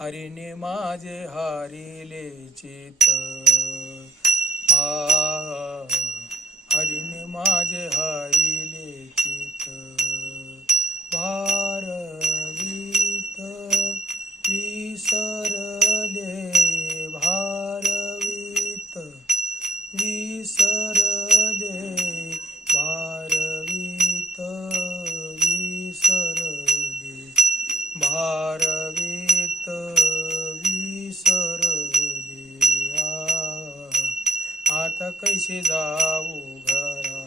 हरिने माझे हारिले चित आ हरिने माझे हारिले चित भारवीत विसरलिया आता कैसे जाऊ घरा?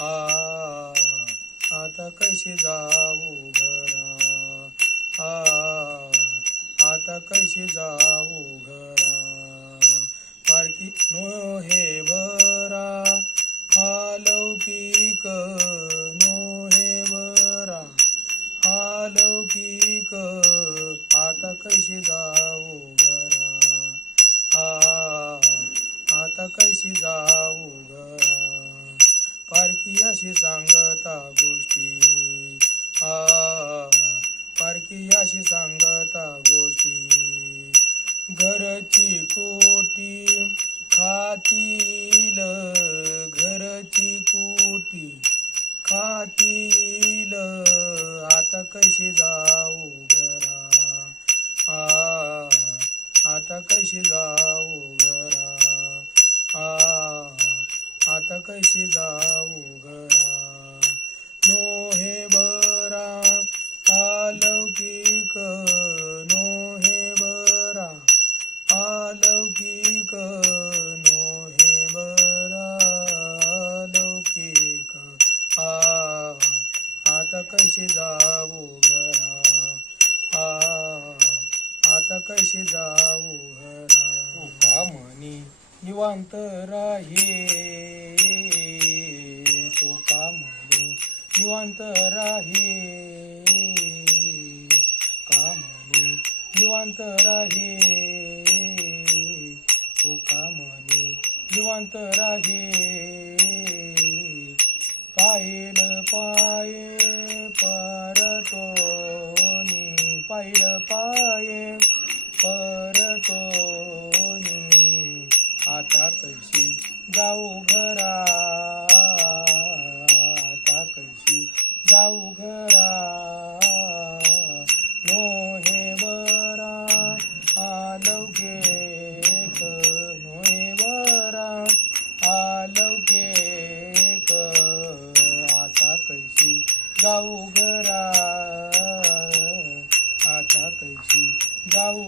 आ. आता कैसे जाऊ घरा? आ. आता कैसे जाऊ घरा? पारखी नो हे भरा. अलौकिक आता कैसे जाऊ घरा? आ आता कैसे जाऊ घरा? पारखी अशी सांगता गोष्टी. आ पारखी अशी सांगता गोष्टी. घरची कोटी खाती कैसे जाऊ घरा? आ आता कैसे जाऊ घरा? आ आता कैसे जाऊ घरा? आता कैसे जाऊ घरा? आ आता कैसे जाऊ घरा? का म्हणी? निवांत राहे. तो का म्हणे? निवांत राहे. का म्हणे? निवांत राहे. तो का म्हणे? निवांत राहे. पाहिलं पाये परतोनी पायल पाये परतोनी आता कशी जाऊ घरा आता कशी जाऊ घरा जाऊ घरा आता कैसी जाऊ